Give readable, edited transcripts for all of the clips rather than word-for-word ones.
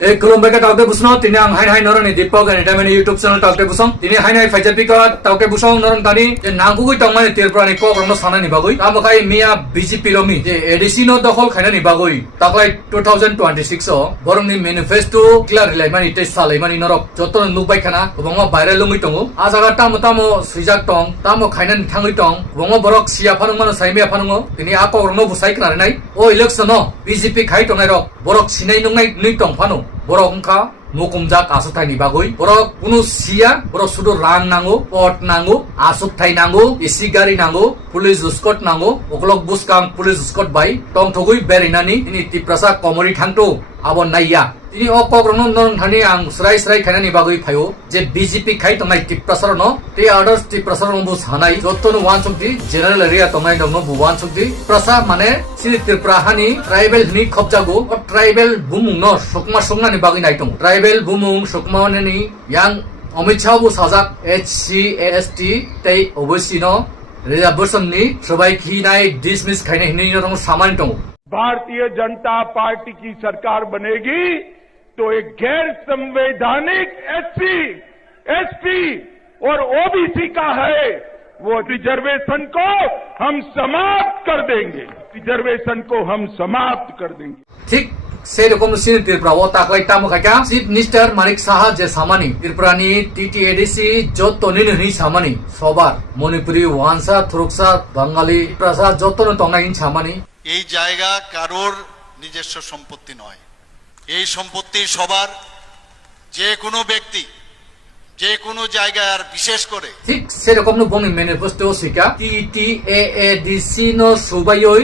এই খুলুমবাইকে তাওকে বুসনো তিনি আং হাই নরনি দীপক এন্টারটেইনমেন্ট ইউটিউব চ্যানেল তাওকে বুসং তিনি হাই ফাইজাপিকা তাওকে বুসং নরন কানি যে নাঙ্গুগুই তংমানি তিরপ্রানি কগ্রনো সানানি বাগৈ তামখাই মিয়া বিজেপি রমি যে এডিসি নো দখল খাইনানি বাগৈ তাকলাই 2026 ও বরংনি ম্যানিফেস্টো ক্লিয়ার লাইমানি তে সালাইমানি নরক যতন নুবাই খানা বংমা ভাইরাল লুঙ্গি তঙ্গু আজাগা তামো সুইজাক তং তামো খাইনানি থাঙ্গি তং বংমা বরক সিয়া ফানুমানো সাইমিয়া ফানুঙ্গো তিনি আ কগ্রনো বুসাই খানারে নাই ও ইলেকশন বিজেপি খাই তংনাই রক বরক সিনাই নংনাই নুই তং Fanon borok ongka mukumjak asukthai ni bagoi borok kunu sia borok sudo rang nango pot nango asukthai nango isi gari nango police escort nango oklok buskang police escort bai tong thogui berinani ini TIPRASA komori thangto abon naiya তিনি অকগ্রনো নরং Thani আং স্রাই খাইনানি বাগৈ ফায়ো যে BJP খাই তংনাই TIPRASA no te others TIPRASA no bu sanai jottonu wanswk general area tongnaই dongno bu wanswk TIPRASA মানে sini Tripura hani tribal ni khopjago o tribal bumung no sukma sungnani bagoi nai tong tribal bumung sukma ni yang Amit Shah bu sajak HCAST tei OBC no reservation ni sabai khinai dismiss khainai hinai no samani tong Bharatiya Janata party की सरकार बनेगी तो एक गैर संवैधानिक SC और OBC का है वो रिजर्वेशन को हम समाप्त कर देंगे रिजर्वेशन को हम समाप्त कर देंगे ठीक সেরকম সিনি ত্রিপুরা ও তাকলাই তামখাকা চিফ মিনিস্টার মানিক সাহা যে সামানি ত্রিপুরানি টিটিএডিসি যতনি নি সামানি সবার মণিপুরি ওয়ানসা থুরুকসা বাঙালি TIPRASA যতন তংনাই সামানি এই জায়গা কারোর নিজস্ব সম্পত্তি নয় এই সম্পত্তি সবার যে কোনো ব্যক্তি যে কোনো জায়গায় আর বিশেষ করে ঠিক সেরকম নো বংনি ম্যানিফেস্টো সিকা TTAADC নো সুবাইoi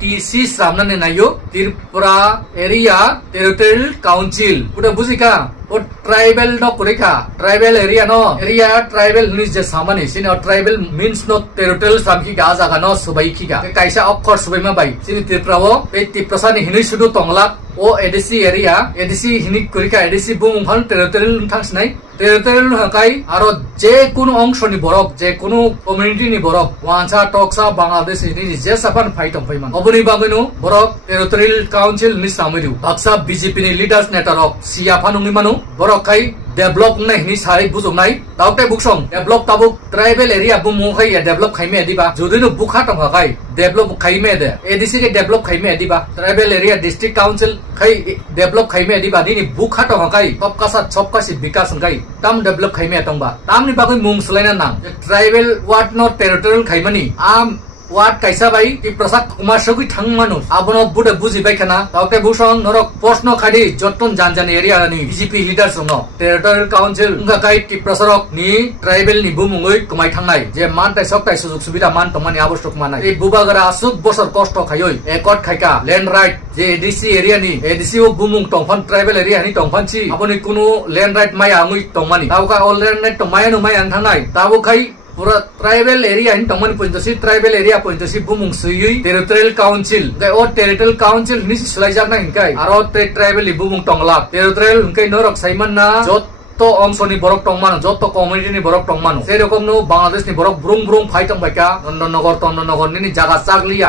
PATC সামনানে নাইও ত্রিপুরা এরিয়া টেরিটোরিয়াল কাউন্সিল পুরা বুঝিকা ও ট্রাইবেল নো করেকা ট্রাইবেল এরিয়া নো এরিয়া ট্রাইবেল নিজ যে সামানি সিনি ট্রাইবেল মিন্স নো টেরিটোরিয়াল সামকি গা জাগা নো সুবাই খিকা কাইসা অক্ষর সুবাইমা বাই সিনি ত্রিপুরাও এই TIPRASA ni হিনি শুধু তংলা ও এডিসি এরিয়া এডিসি হিনি করিকা এডিসি বুমুং ফান টেরিটোরিয়াল থাকসনাই টেরিটোরিয়াল হাকাই আরো যে কোনো অংশনি বরক যে কোনো কমিউনিটি নি বরক ওয়ানসা টকসা বাংলাদেশ ni যে সাপান ফাইটং ফাইমান অবনি বাগৈনো বরক টেরিটোরিয়াল কাউন্সিল নি Samiru Baksa BJP ni leaders নেতা রক সিয়া ফানুংনি মানো বরক খাই डेभलप नै हिनि सारै बुजोंनाय तावते बुकसं डेभलप ताबुक ट्राइबल एरिया बुमु खाय डेभलप खाइमे दिबा जुदिनो बुखा तंगाय डेभलप खाइमे दे एडिसि के डेभलप खाइमे दिबा ट्राइबल एरिया डिस्ट्रिक्ट काउंसिल खाय डेभलप खाइमे दिबा दिनि बुखा तंगाय सबकासि विकास गाय ताम डेभलप खाइमे तंबा तामनि बागै मुं सलायना नां ट्राइबल वार्ड नो टेरिटोरियल खाइमानि आम वार्ड काइसा बाई TIPRASA कुमारसगुई थांग मानुस आबनो बुदे बुजिबाय खाना तावते बुसं नरक प्रश्न खादि जतन जानजानि एरिया नि बीजेपी लिडार्स दङ टेरिटोरियल काउन्सिल उंगा गाय TIPRASA रक नि ट्राइबल नि बुमुङै कमाय थांनाय जे मानताय सकताय सुजुग सुबिदा मान तंमानि आवश्यक मानाय ए बुबागरा असुक बसर कष्ट खायै एकट खायका ल्यान्ड राइट जे एडिसि एरिया नि एडिसि ओ बुमुङ तंफान ट्राइबल एरिया नि तंफानसि आबनि कुनु ल्यान्ड राइट माय आङै तंमानि तावका अल ल्यान्ड राइट तंमायानो माय आन थांनाय ताबो खाय पूरा ट्राइबल एरिया हिन तंमनि पइन्तसि ट्राइबल एरिया पइन्तसि बुमुं सुयै टेरिटोरियल काउन्सिल गे ओ टेरिटोरियल काउन्सिल नि सुलाइजाकना हिनकाय आरो ट्राइबल नि बुमुं तंगला टेरिटोरियल हिनकाय नरक साइमानना যত অংশনি বরক টংমানো যত কমিউনিটিনি বরক টংমানো সেরকম নো বাংলাদেশনি বরক ব্রুং ফাইটং বাইকা তন্দনগর নিনি জায়গা চাগলিয়া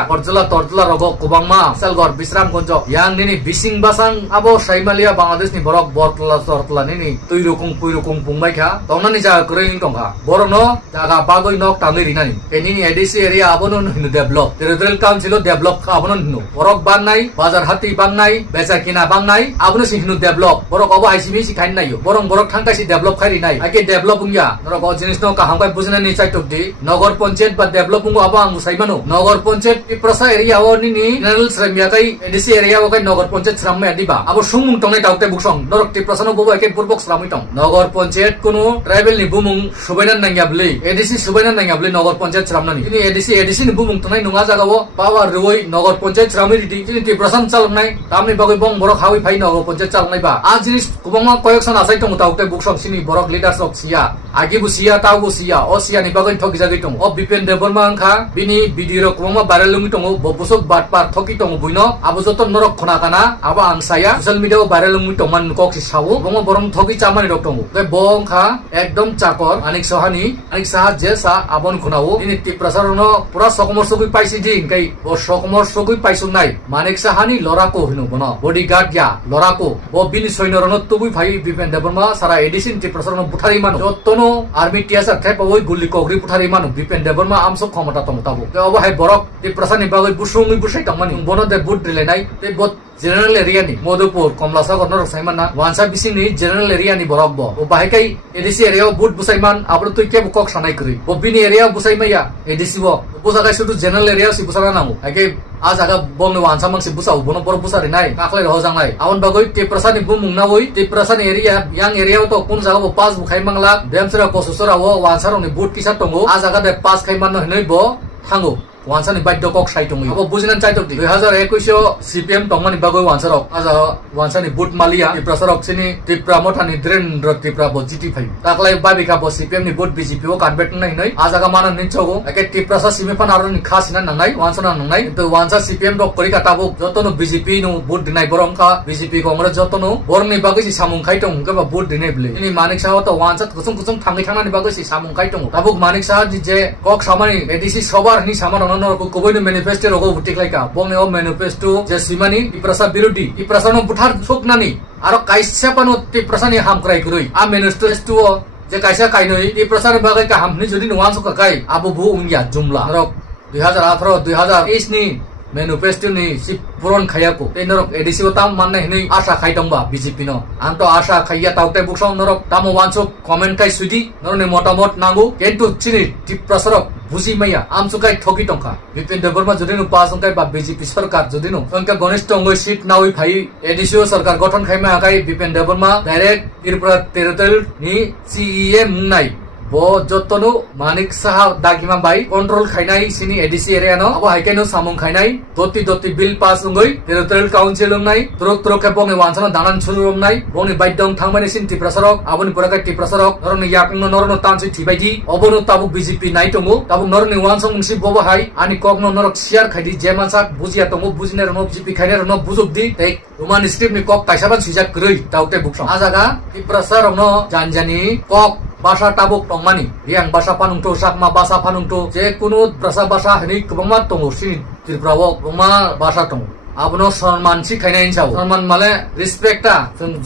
তরজলা রগ কুবাংমা সেলগর বিশ্রামগঞ্জ ইয়াং নিনি বিসিং বাসাং আবো সাইমালিয়া বাংলাদেশনি বরক বরতলা নিনি তুইরকম বুংবাইকা তংনানি জায়গা করেইং টংখা বরক ন জায়গা বাগৈ নক টানি রিনানি এনিনি এডিসি এরিয়া আবনো হিনু ডেভেলপ টেরিটোরিয়াল কাউন্সিল ডেভেলপ আবনো হিনু বরক বাংনাই বাজার হাতি বাংনাই বেচা কিনা বাংনাই আবনো হিনু develop Borok of ICB সিখাইন নাইयो Borok थांकासि develop खारि नाय आके डेभलप उंगिया नरक जिनिस न काहांबाय बुझना नि चाइटकदि नगर पंचायत बा डेभलप उंगो आबा आंगु साइमानो नगर पंचायत TIPRASA एरिया नि जनरल श्रमियाकै एडिसि एरिया वकै नगर पंचायत श्रममा दिबा अब सुमुं तंनाय दाउते बुकसं नरक TIPRASA न बबो एके बुरबक श्रमै तं नगर पंचायत कुनु ट्राइबल नि बुमुं सुबायना नांगियाबले एडिसि सुबायना नांगियाबले नगर पंचायत श्रमनानि नि एडिसि नि बुमुं तंनाय नङा जागावो पावा रुवै नगर पंचायत श्रमै दिदि नि TIPRASA चालनाय तामनि बागै बं बरक हावै फाइ नगर पंचायत चालनाय बा आ जिनिस कुबंमा कयेक्सन आसाय तं दाउते taukte buksong sini borok leaders of sia agi bu sia tau bu sia o sia ni bagai thoki jagi tong o bipen deborma angkha bini video rok kwama viral lungi tong bo busuk batpar thoki tong buino abo joton norok khona kana aba angsaya social media o viral lungi tong man kok si sawo bongo borong thoki chamani rok tong te bongkha ekdom chakor anik saha jesa abon khunao ini TIPRASA no pura sokomor sogui paisi ding kai o sokomor sogui paisung nai manik sahani lorako hinu bono bodyguard ya lorako bo bini soinor no tubui bhai bipen deborma sara edition TIPRASA no puthari manu jotono army tiasa thai pawoi gulli kogri puthari manu bipen deborma amso khomata tong tabu te obo hai borok TIPRASA ni bagai busrungi busai tangmani bono de bud rilenai te bot general area ni Modupur Komlasagar norok saimana WANSWK bising ni general area ni borok bo o bahai kai edisi area bud busaiman abro tu ke bukok sanai kri bo bini area busai maya edisi bo busagai sudu general area si busara namu age ajaga bong WANSWK mang si busau bono bor busari nai kaklai hojang nai awon bagoi TIPRASA ni bumung na woi TIPRASA ni area yang area to kun jaga bo pas bukai mangla demsra kosusora wo WANSWK ni bud kisa tongo ajaga de pas kai man no hinoi bo thango WANSWK ni baidyo kok sai tongi abo bujinan chai tok 2021 CPM tongmani bagoi WANSWK rok aja WANSWK ni bud malia TIPRASA rok sini TIPRA mothani dren rok TIPRA bo GT5 taklai babika bo CPM ni bud BJP o convert nai nai ajaga manan nin chogo ake TIPRASA simipan aron ni khasina nangai WANSWK na nangai to WANSWK CPM rok kori kata bo jotono BJP no bud dinai borongka BJP congress jotono borni bagoi si samung khai tong ga bud dinai ble ini manik saha to WANSWK kusung thangi thangani bagoi si samung khai tong tabuk manik saha je kok samani edisi sobar ni samano ko koboino manifesto rogo butik laika bongne o manifesto je simani TIPRASA birodi TIPRASA no buthar soknani aro kaisa pano TIPRASA ni hamkrai kuroi a manifesto je kaisa kainoi TIPRASA ni bagai ka hamni jodi WANSWK kai abu bu ungya jumla rok 2018 2021 ni manifesto ni si puron khayako te norok edisi tam manne hinai asa khai tongba BJP no anto asa khaiya taute buksong norok TAMO WANSWK comment kai sudi norone motamot nangu kentu chini TIPRASA rok বুঝি মাইয়া আমসুকাই ঠকি টংকা বিপিন দেববর্মা যদি no pass Ankai বা BJP সরকার যদি no সংখ্যা ঘনিষ্ঠ অঙ্গই seat নাওই ভাই এডিসিও সরকার গঠন Khaimah আকাই Bipin Debbarma direct Tripura territory নি CEA মুংনাই bo jotonu manik saha dagima bai control khainai sini edisi area no abo haikeno samung khainai doti bill pass ungoi territorial council ungnai trok ke bongi WANSWK danan churum nai bongi baidong thangmani sin TIPRASA rok aboni puraka TIPRASA rok noroni yakno norono tansi thibaidi obono tabu BJP nai tongo tabu noroni WANSWK mungsi bobo hai ani kokno norok share khaidi jemansa bujia tongo bujine rono BJP khaine rono bujukdi tei roman script ni kok taisaban sujak kroi taute buksong ajaga TIPRASA rokno janjani kok basa tabuk tongmani riang basa panungto sakma basa panungto je kuno basa hani kubama tongo sini Tripura wo kubama basa tongo abono সম্মান শিখাইনাই চাও সম্মান মানে রেসপেক্টটা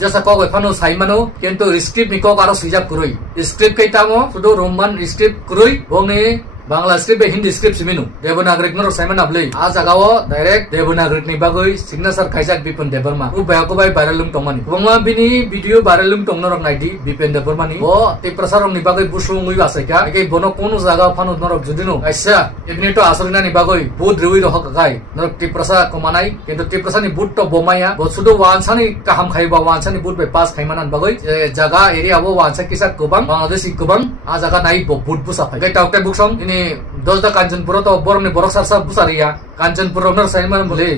জেসা cock এফানো সাইমানো কিন্তু script নি cock আরো সুজাব করই script কইতামো শুধু Roman script করই বংনি বাংলা স্ক্রিপ্ট হিন্দি স্ক্রিপ্ট সিমিনু দেবনাগরিক নর সাইমান আবলাই আ জাগাও ডাইরেক্ট দেবনাগরিক ni bagoi signature khaijak Bipen Deborma u bayako bai viral lung tongmani bongma bini video viral lung tongno rok naidi Bipen Deborma ni o TIPRASA rok ni bagoi busungui asaika ege bono kono jaga phano norok judino aisa ebnito asrina ni bagoi bud rui rohak kai norok TIPRASA komanai কিন্তু TIPRASA ni bud to bomaya bo sudo WANSWK ni kaham khaiba WANSWK ni bud be pass khaimanan bagoi jaga area bo WANSWK kisa kubang bangladeshi kubang a jaga nai bo bud busa gai taukte buksong ini dosda Kanchanpur to borni borok sarsa busaria Kanchanpur nor saiman bole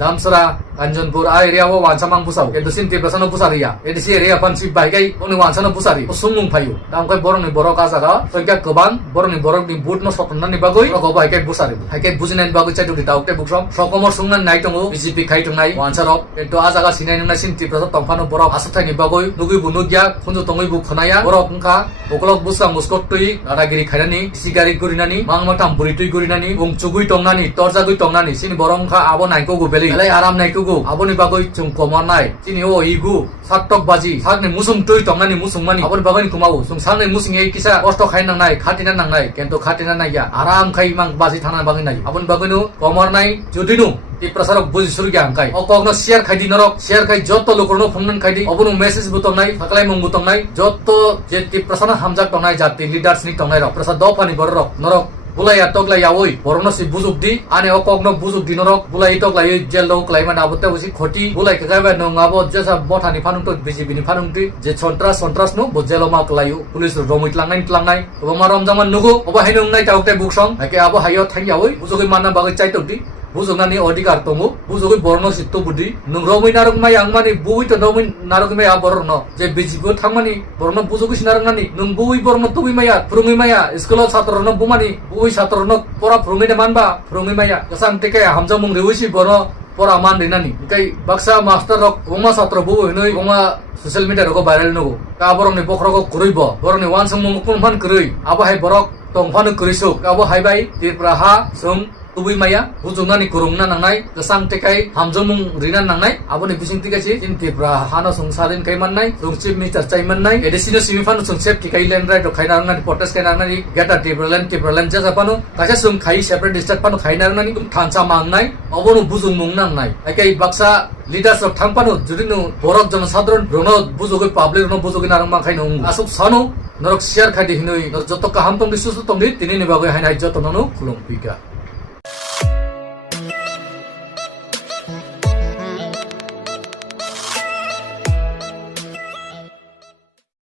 damsara Kanchanpur a area wo WANSWK mang busau কিন্তু sin TIPRASA no busaria edisi area pansi baigai oni WANSWK no busari sumung phayu tamkai borni borok a jaga songkya kubang borni borok ni bud no sotonna ni bagoi roko baikai busari haikai bujinen bagoi chaitu di taukte buksong sokomor sungnan nai tongo BJP khaitung nai WANSWK rok কিন্তু a jaga sinai nai sin TIPRASA tongphano borok asathai ni bagoi nugui bu nugya khunju tongoi bu khonaya borok ungkha okolok busang muskot tui dadagiri khainani sigari gurinani mangmatam buri tui gurinani bungchugui tongnani torjagui tongnani sini borongkha abo naiko gu beli lai aram naiko gu aboni bagoi chung komarnai sini o igu satok baji sakni musung tui tongnani musungmani aboni bagoi kumau sung sakni musing ei kisa osto khainang nai khatina nang nai kento khatina nai ya aram khai mang baji thana bagoi nai aboni bagoi nu komarnai judinu TIPRASA rok buji suru gyang kai okogno share khaidi norok share khai jotto lokorno phongnan khaidi obonu message butong nai thaklai mung butong nai jotto je TIPRASA na hamjak tongnai jati leaders ni tongnai rok prasa dopani borok norok bulaya toklai awoi borno si buzukdi ane okogno buzukdi norok bulai toklai jello klaima na abote usi khoti bulai kagaiba nongabo jesa bothani phanung to BJP ni phanungti je sontras no bojelo ma klayu police romit langnai obo marom jaman nugo obo hainung nai taukte buksong ake abo hayo thangi awoi buzukoi manna bagai chaitokdi buzungnani odikar tongo bujugi borno sitto budi nungromai narokmai angmani bui to nomai narokmai a borno je bijibo thangmani borno bujugi sinarangani nung bui borno tumi maya prumi maya skolo satrono bumani bui satrono pora prumi ne manba prumi maya kasang teke hamjamung rewisi borno pora man dinani kai baksa master rok oma satro bu hinoi oma social media rok viral nogo ka borong ni bokrok kuribo borong ni wansung mungkun phan kurui abo hai borok tongphan kurisuk abo hai bai TIPRASA sum tubui maya bujungnani kurungna nangnai kasang tekai hamjamung rina nangnai aboni bising tikasi in TIPRASA hano sungsarin kai mannai sungchi minister chai mannai edisino simifan sungsep tikai land right khaina ngani protest kaina ngani geta TIPRASA jaza panu kasa sung khai separate district panu khaina ngani thancha mangnai obonu bujungmung nangnai akai baksa leaders of thangpanu judinu borok jon sadron rono bujogi public rono bujogi narang ma khaina asuk sano norok share khadi hinoi joto kaham tong disu tong ni tini ni bagai hainai joto nanu khulung pika